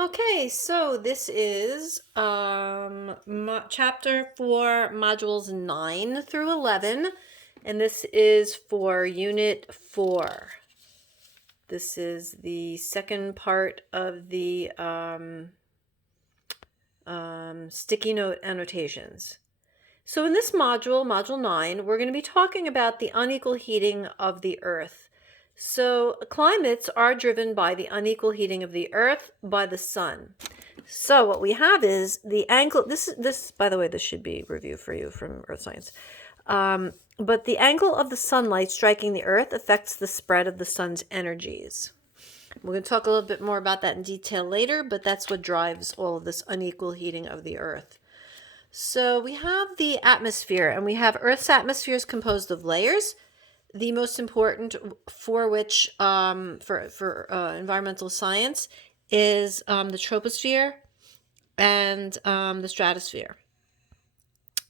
Okay, so this is chapter 4, modules 9 through 11, and this is for unit 4. This is the second part of the sticky note annotations. So in this module, module 9, we're going to be talking about the unequal heating of the earth. So climates are driven by the unequal heating of the earth by the sun. So what we have is the angle. This by the way, this should be review for you from Earth Science. But the angle of the sunlight striking the earth affects the spread of the sun's energies. We're going to talk a little bit more about that in detail later, but that's what drives all of this unequal heating of the earth. So we have the atmosphere, and we have Earth's atmosphere is composed of layers. The most important for which for environmental science is the troposphere and the stratosphere.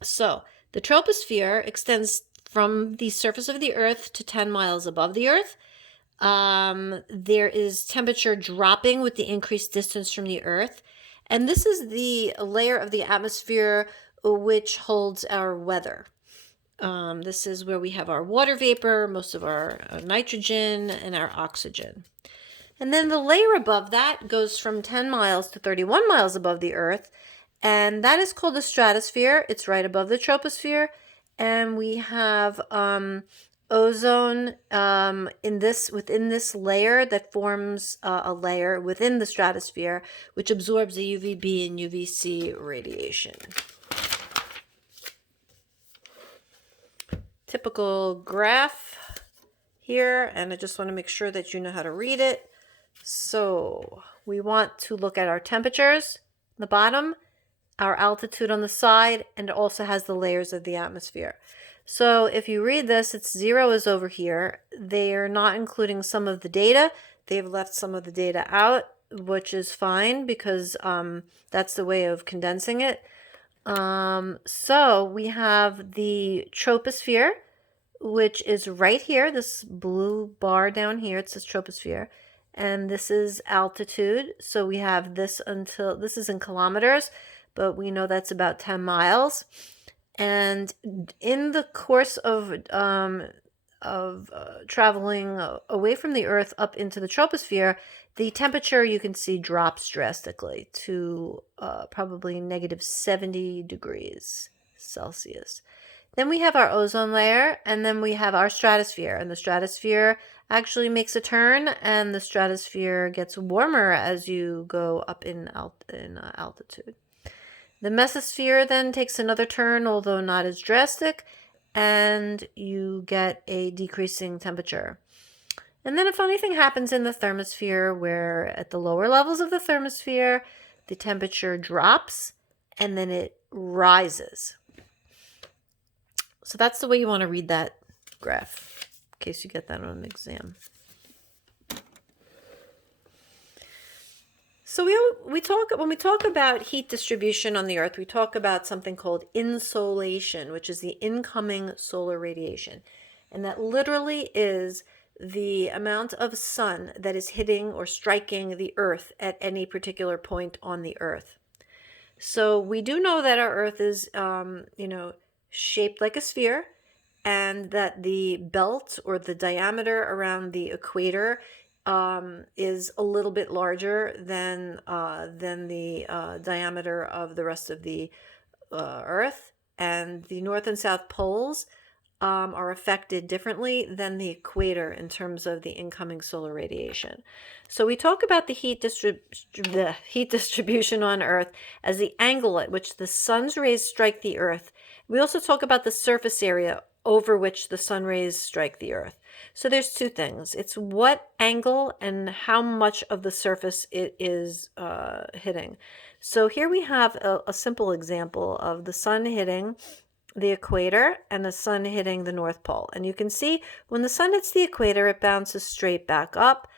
So the troposphere extends from the surface of the Earth to 10 miles above the Earth. There is temperature dropping with the increased distance from the Earth. And this is the layer of the atmosphere which holds our weather. This is where we have our water vapor, most of our nitrogen, and our oxygen. And then the layer above that goes from 10 miles to 31 miles above the Earth, and that is called the stratosphere. It's right above the troposphere, and we have ozone within this layer that forms a layer within the stratosphere, which absorbs the UVB and UVC radiation. Typical graph here, and I just want to make sure that you know how to read it. So we want to look at our temperatures, the bottom, our altitude on the side, and it also has the layers of the atmosphere. So if you read this, it's 0 is over here. They are not including some of the data. They've left some of the data out, which is fine because that's the way of condensing it. So we have the troposphere, which is right here, this blue bar down here. It says troposphere. And this is altitude. So we have this until, this is in kilometers, but we know that's about 10 miles. And in the course of traveling away from the Earth up into the troposphere, the temperature you can see drops drastically to probably negative 70 degrees Celsius. Then we have our ozone layer, and then we have our stratosphere. And the stratosphere actually makes a turn, and the stratosphere gets warmer as you go up in altitude. The mesosphere then takes another turn, although not as drastic, and you get a decreasing temperature. And then a funny thing happens in the thermosphere where at the lower levels of the thermosphere, the temperature drops and then it rises. So that's the way you want to read that graph, in case you get that on an exam. So when we talk about heat distribution on the Earth, we talk about something called insolation, which is the incoming solar radiation. And that literally is the amount of sun that is hitting or striking the Earth at any particular point on the Earth. So we do know that our Earth is, shaped like a sphere, and that the belt or the diameter around the equator is a little bit larger than the diameter of the rest of the Earth, and the North and South poles are affected differently than the equator in terms of the incoming solar radiation. So we talk about the heat distribution on Earth as the angle at which the sun's rays strike the Earth. We also talk about the surface area over which the sun rays strike the Earth. So there's two things. It's what angle and how much of the surface it is hitting. So here we have a simple example of the sun hitting the equator and the sun hitting the North Pole. And you can see when the sun hits the equator, it bounces straight back up.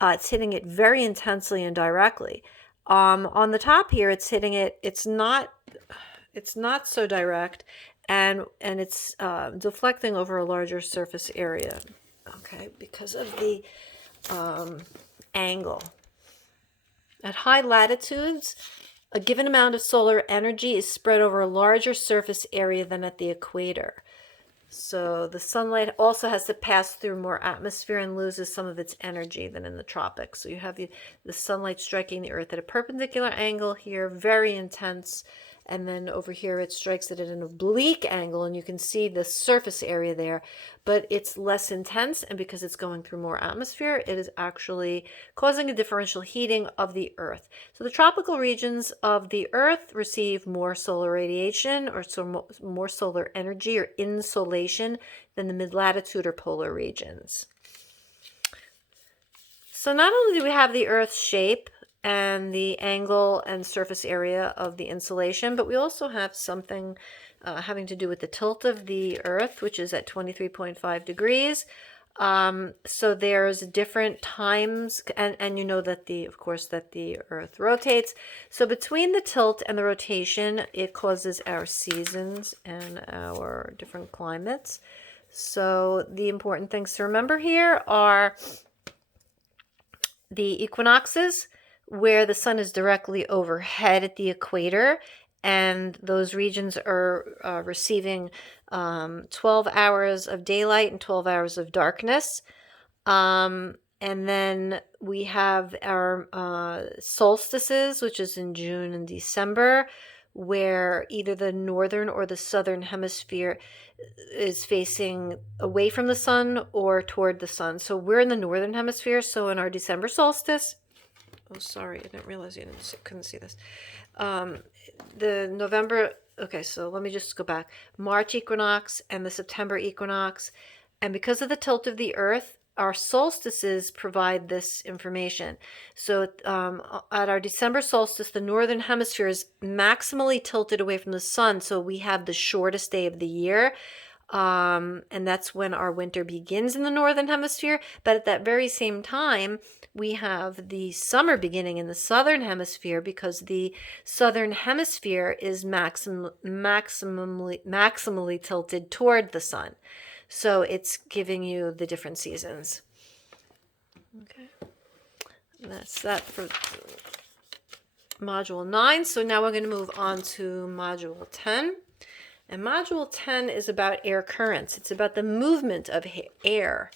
It's hitting it very intensely and directly. On the top here, it's hitting it. It's not so direct, and it's deflecting over a larger surface area. Okay, because of the angle. At high latitudes, a given amount of solar energy is spread over a larger surface area than at the equator. So the sunlight also has to pass through more atmosphere and loses some of its energy than in the tropics. So you have the sunlight striking the Earth at a perpendicular angle here, very intense. And then over here it strikes it at an oblique angle, and you can see the surface area there, but it's less intense, and because it's going through more atmosphere, it is actually causing a differential heating of the Earth. So the tropical regions of the Earth receive more solar radiation, or more solar energy or insolation than the mid-latitude or polar regions. So not only do we have the Earth's shape and the angle and surface area of the insolation, but we also have something having to do with the tilt of the Earth, which is at 23.5 degrees. So there's different times, and you know that of course, that the Earth rotates. So between the tilt and the rotation, it causes our seasons and our different climates. So the important things to remember here are the equinoxes, where the sun is directly overhead at the equator, and those regions are receiving 12 hours of daylight and 12 hours of darkness. And then we have our solstices, which is in June and December, where either the northern or the southern hemisphere is facing away from the sun or toward the sun. So we're in the northern hemisphere. So in our December solstice, oh, sorry, I didn't realize you couldn't see this. The November, okay, so let me just go back. March equinox and the September equinox. And because of the tilt of the Earth, our solstices provide this information. So at our December solstice, the northern hemisphere is maximally tilted away from the sun. So we have the shortest day of the year. And that's when our winter begins in the northern hemisphere. But at that very same time, we have the summer beginning in the southern hemisphere, because the southern hemisphere is maximally tilted toward the sun. So it's giving you the different seasons. Okay. And that's that for Module 9. So now we're going to move on to Module 10. And Module 10 is about air currents. It's about the movement of air.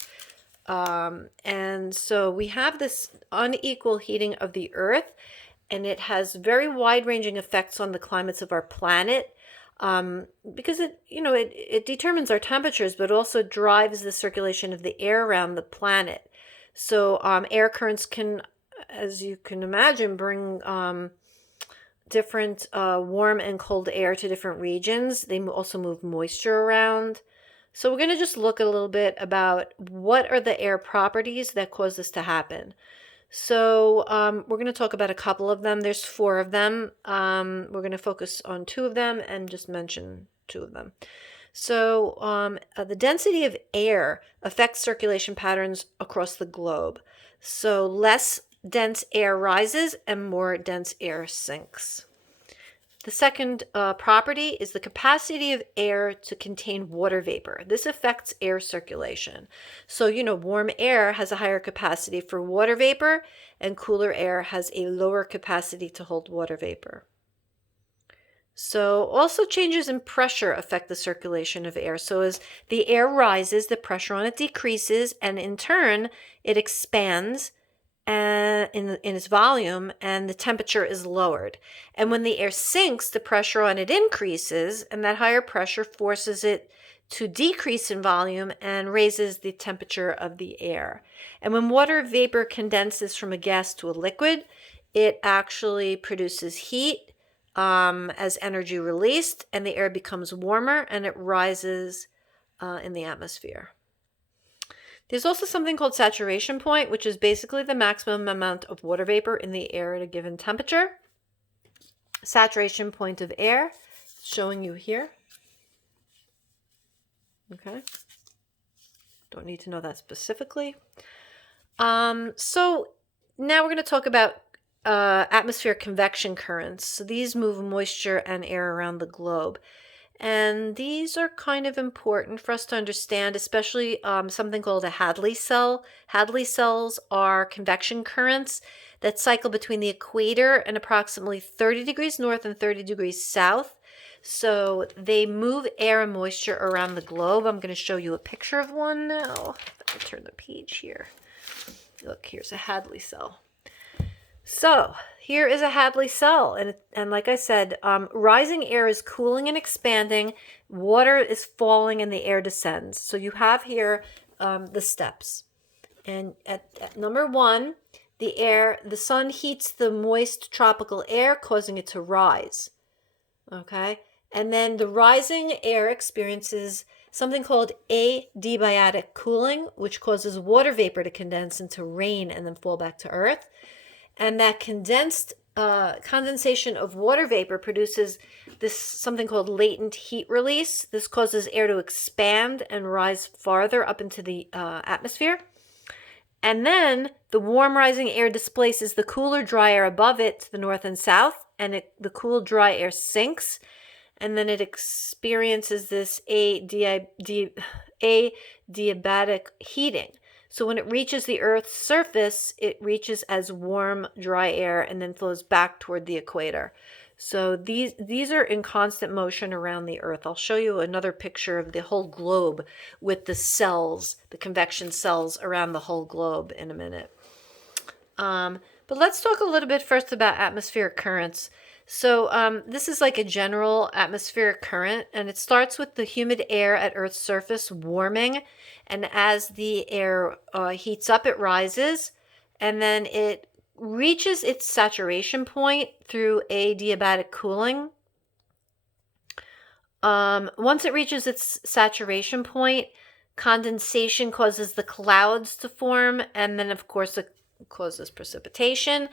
And so we have this unequal heating of the Earth, and it has very wide-ranging effects on the climates of our planet. Because it determines our temperatures, but also drives the circulation of the air around the planet. So air currents can, as you can imagine, bring different warm and cold air to different regions. They also move moisture around. So we're going to just look a little bit about what are the air properties that cause this to happen. So we're going to talk about a couple of them. There's 4 of them. We're going to focus on 2 of them and just mention 2 of them. So the density of air affects circulation patterns across the globe. So less dense air rises and more dense air sinks. The second property is the capacity of air to contain water vapor. This affects air circulation. So, warm air has a higher capacity for water vapor, and cooler air has a lower capacity to hold water vapor. So also changes in pressure affect the circulation of air. So as the air rises, the pressure on it decreases, and in turn, it expands in its volume, and the temperature is lowered. And when the air sinks, the pressure on it increases, and that higher pressure forces it to decrease in volume and raises the temperature of the air. And when water vapor condenses from a gas to a liquid, it actually produces heat as energy released, and the air becomes warmer and it rises in the atmosphere. There's also something called saturation point, which is basically the maximum amount of water vapor in the air at a given temperature. Saturation point of air, showing you here. Okay. Don't need to know that specifically. So now we're going to talk about atmospheric convection currents. So these move moisture and air around the globe. And these are kind of important for us to understand, especially something called a Hadley cell. Hadley cells are convection currents that cycle between the equator and approximately 30 degrees north and 30 degrees south. So they move air and moisture around the globe. I'm going to show you a picture of one now. Let me turn the page here. Look, here's a Hadley cell. So here is a Hadley cell, and like I said, rising air is cooling and expanding, water is falling, and the air descends. So you have here the steps. And at number 1, the sun heats the moist tropical air, causing it to rise. Okay, and then the rising air experiences something called adiabatic cooling, which causes water vapor to condense into rain and then fall back to Earth. And that condensation of water vapor produces this something called latent heat release. This causes air to expand and rise farther up into the atmosphere. And then the warm rising air displaces the cooler dry air above it to the north and south, and the cool dry air sinks, and then it experiences this adiabatic heating. So when it reaches the Earth's surface, it reaches as warm, dry air and then flows back toward the equator. So these are in constant motion around the Earth. I'll show you another picture of the whole globe with the cells, the convection cells around the whole globe in a minute. But let's talk a little bit first about atmospheric currents. So this is like a general atmospheric current, and it starts with the humid air at Earth's surface warming, and as the air heats up, it rises, and then it reaches its saturation point through adiabatic cooling. Once it reaches its saturation point, condensation causes the clouds to form, and then of course it causes precipitation.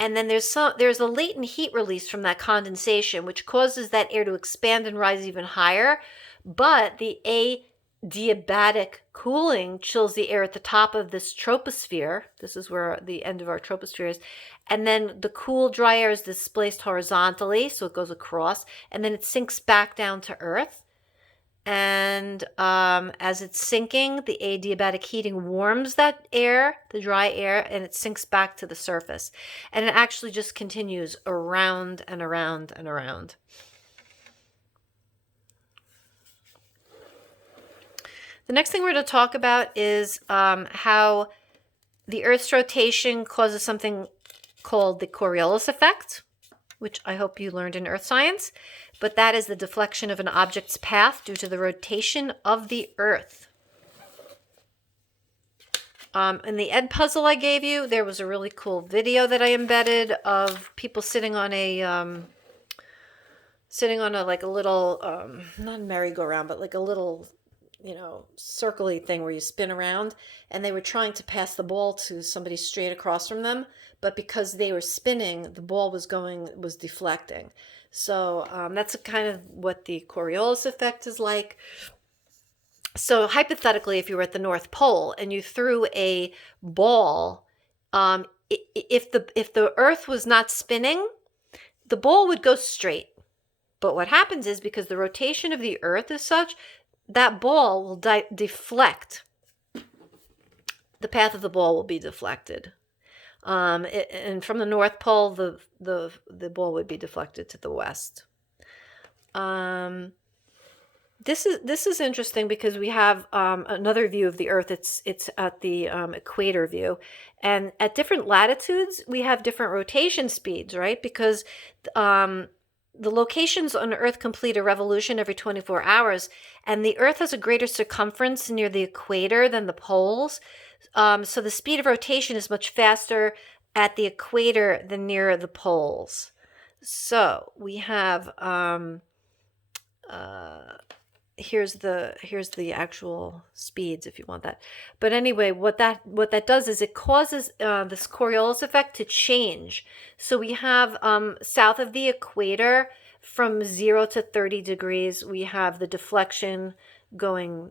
And then there's a latent heat release from that condensation, which causes that air to expand and rise even higher. But the adiabatic cooling chills the air at the top of this troposphere. This is where the end of our troposphere is. And then the cool, dry air is displaced horizontally, so it goes across, and then it sinks back down to Earth. And as it's sinking, the adiabatic heating warms that air, the dry air, and it sinks back to the surface. And it actually just continues around and around and around. The next thing we're going to talk about is how the Earth's rotation causes something called the Coriolis effect, which I hope you learned in earth science, but that is the deflection of an object's path due to the rotation of the Earth. In the Ed puzzle I gave you, there was a really cool video that I embedded of people sitting on a like a little not a merry-go-round, but like a little circly thing where you spin around, and they were trying to pass the ball to somebody straight across from them, but because they were spinning, the ball was deflecting. So that's kind of what the Coriolis effect is like. So hypothetically, if you were at the North Pole and you threw a ball, if the Earth was not spinning, the ball would go straight. But what happens is, because the rotation of the Earth is such, that ball will deflect. The path of the ball will be deflected. And from the North Pole, the ball would be deflected to the west. This is interesting because we have another view of the Earth. It's at the equator view, and at different latitudes we have different rotation speeds, right? Because the locations on Earth complete a revolution every 24 hours, and the Earth has a greater circumference near the equator than the poles. So the speed of rotation is much faster at the equator than near the poles. So we have here's the actual speeds if you want that. But anyway, what that does is it causes this Coriolis effect to change. So we have south of the equator, from 0 to 30 degrees, we have the deflection going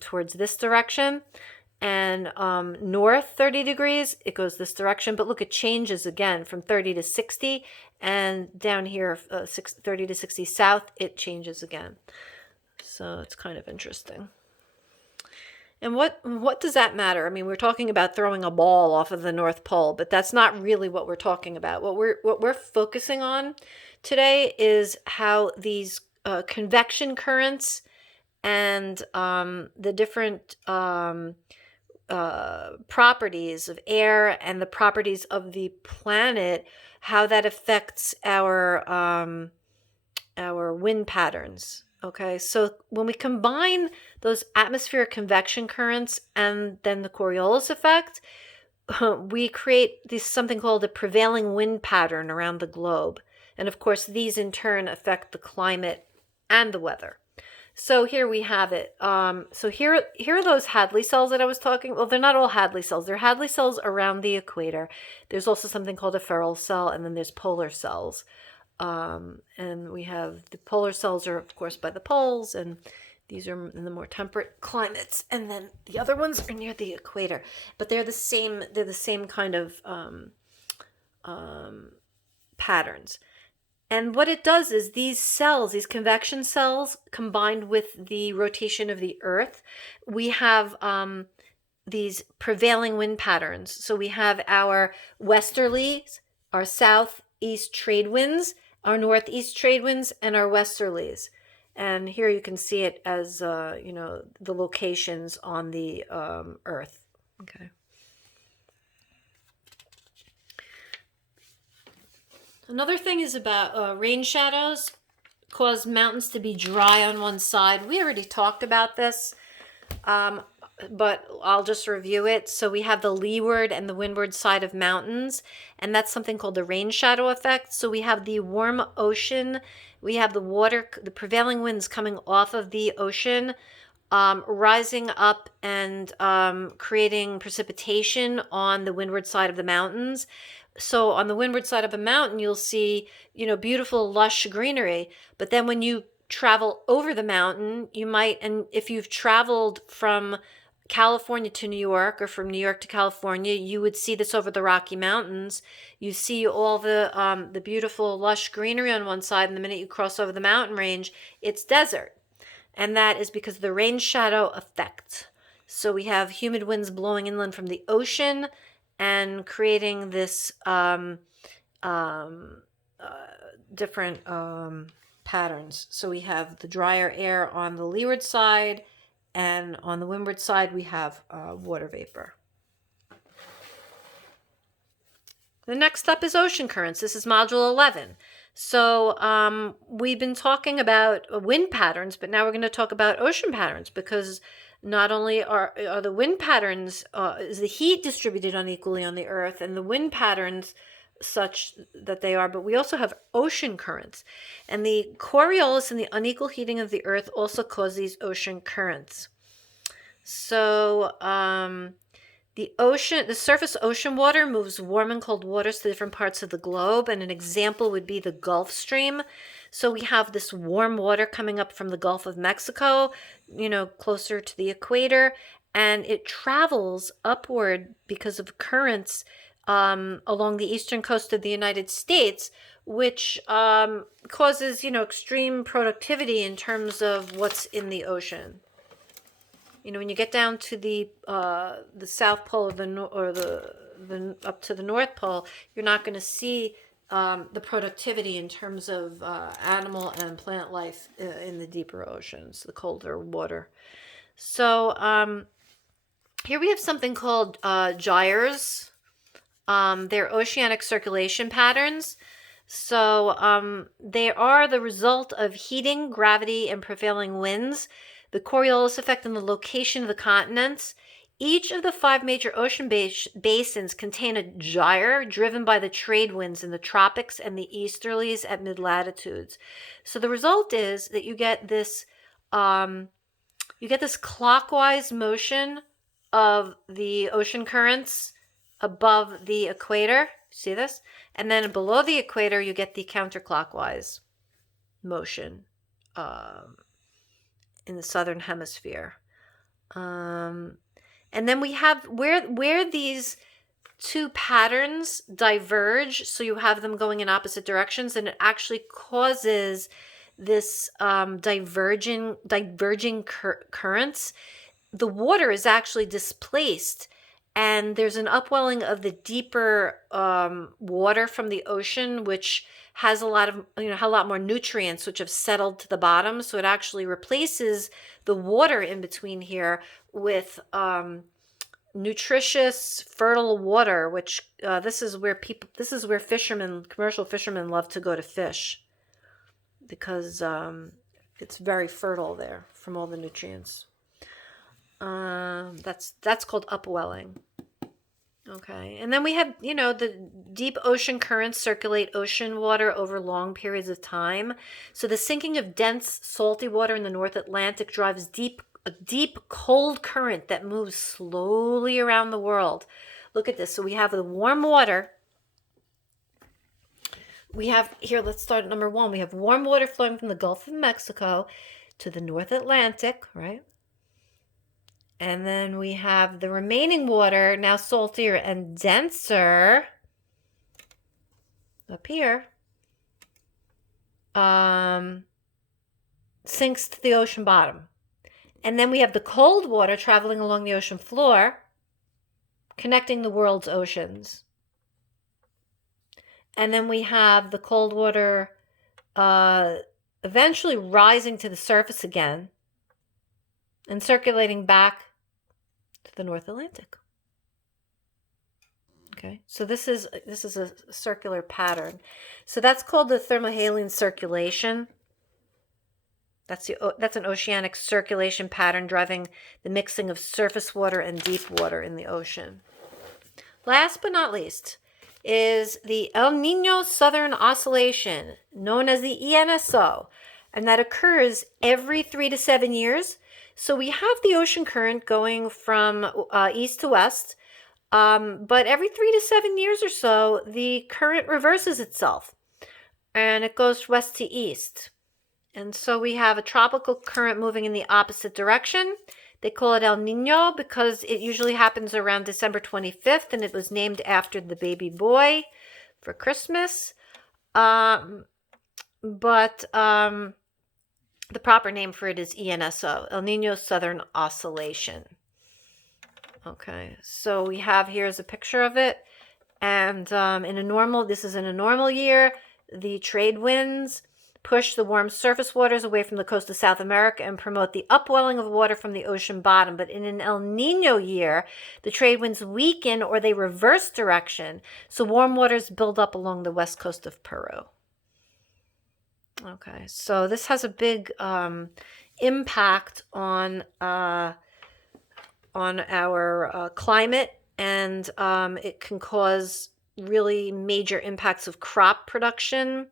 towards this direction. And north 30 degrees, it goes this direction. But look, it changes again from 30 to 60. And down here, 30 to 60 south, it changes again. So it's kind of interesting. And what does that matter? I mean, we're talking about throwing a ball off of the North Pole, but that's not really what we're talking about. What we're focusing on today is how these convection currents and the different properties of air and the properties of the planet, how that affects our wind patterns. Okay, so when we combine those atmospheric convection currents and then the Coriolis effect, we create this something called a prevailing wind pattern around the globe. And of course, these in turn affect the climate and the weather. So here we have it. So here are those Hadley cells that I was talking. Well, they're not all Hadley cells. They're Hadley cells around the equator. There's also something called a Ferrel cell, and then there's polar cells. And we have the polar cells are, of course, by the poles, and these are in the more temperate climates. And then the other ones are near the equator, but they're the same. They're the same kind of patterns. And what it does is these cells, these convection cells, combined with the rotation of the Earth, we have these prevailing wind patterns. So we have our westerlies, our southeast trade winds, our northeast trade winds, and our westerlies. And here you can see it as, the locations on the Earth. Okay. Another thing is about rain shadows cause mountains to be dry on one side. We already talked about this, but I'll just review it. So we have the leeward and the windward side of mountains, and that's something called the rain shadow effect. So we have the warm ocean, we have the water, the prevailing winds coming off of the ocean, rising up and creating precipitation on the windward side of the mountains. So on the windward side of a mountain, you'll see, beautiful lush greenery. But then when you travel over the mountain, you might, and if you've traveled from California to New York or from New York to California, you would see this over the Rocky Mountains. You see all the beautiful lush greenery on one side, and the minute you cross over the mountain range, it's desert. And that is because of the rain shadow effect. So we have humid winds blowing inland from the ocean and creating this different patterns. So we have the drier air on the leeward side, and on the windward side we have water vapor. The next up is ocean currents. This is module 11. So we've been talking about wind patterns, but now we're going to talk about ocean patterns, because not only are the wind patterns, is the heat distributed unequally on the Earth, and the wind patterns such that they are, but we also have ocean currents. And the Coriolis and the unequal heating of the Earth also cause these ocean currents. So the surface ocean water moves warm and cold waters to different parts of the globe, and an example would be the Gulf Stream. So we have this warm water coming up from the Gulf of Mexico, closer to the equator, and it travels upward because of currents along the eastern coast of the United States, which causes, extreme productivity in terms of what's in the ocean. When you get down to the South Pole or the up to the North Pole, you're not going to see the productivity in terms of animal and plant life in the deeper oceans, the colder water. So here we have something called gyres. They're oceanic circulation patterns. So they are the result of heating, gravity, and prevailing winds, the Coriolis effect, and the location of the continents. Each of the 5 major ocean basins contain a gyre driven by the trade winds in the tropics and the easterlies at mid-latitudes. So the result is that you get this clockwise motion of the ocean currents above the equator. See this? And then below the equator, you get the counterclockwise motion in the southern hemisphere. And then we have where these two patterns diverge, so you have them going in opposite directions, and it actually causes this diverging currents. the water is actually displaced, and there's an upwelling of the deeper water from the ocean, which has a lot of, a lot more nutrients which have settled to the bottom. So it actually replaces the water in between here with nutritious, fertile water, which this is where commercial fishermen love to go to fish, because it's very fertile there from all the nutrients. That's called upwelling. Okay, and then we have, the deep ocean currents circulate ocean water over long periods of time. So the sinking of dense salty water in the North Atlantic drives a deep cold current that moves slowly around the world. Look at this. So we have the warm water. We have here, let's start at number 1. We have warm water flowing from the Gulf of Mexico to the North Atlantic, right? And then we have the remaining water, now saltier and denser, up here, sinks to the ocean bottom. And then we have the cold water traveling along the ocean floor, connecting the world's oceans. And then we have the cold water eventually rising to the surface again and circulating back to the North Atlantic. Okay, so this is a circular pattern. So that's called the thermohaline circulation. That's an oceanic circulation pattern driving the mixing of surface water and deep water in the ocean. Last but not least is the El Niño Southern Oscillation, known as the ENSO, and that occurs every 3 to 7 years. So we have the ocean current going from east to west, but every 3 to 7 years or so, the current reverses itself, and it goes west to east. And so we have a tropical current moving in the opposite direction. They call it El Niño because it usually happens around December 25th, and it was named after the baby boy for Christmas. But the proper name for it is ENSO, El Niño Southern Oscillation. Okay, so we have here's a picture of it. And this is in a normal year, the trade winds push the warm surface waters away from the coast of South America and promote the upwelling of water from the ocean bottom. But in an El Niño year, the trade winds weaken or they reverse direction, so warm waters build up along the west coast of Peru. Okay, so this has a big impact on our climate, and it can cause really major impacts of crop production,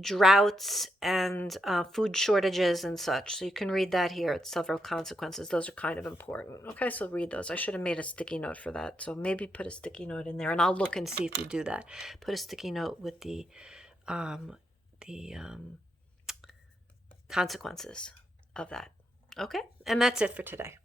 droughts and food shortages and such. So you can read that here. It's several consequences. Those are kind of important. Okay, so read those. I should have made a sticky note for that. So maybe put a sticky note in there, and I'll look and see if you do that. Put a sticky note with the consequences of that. Okay, and that's it for today.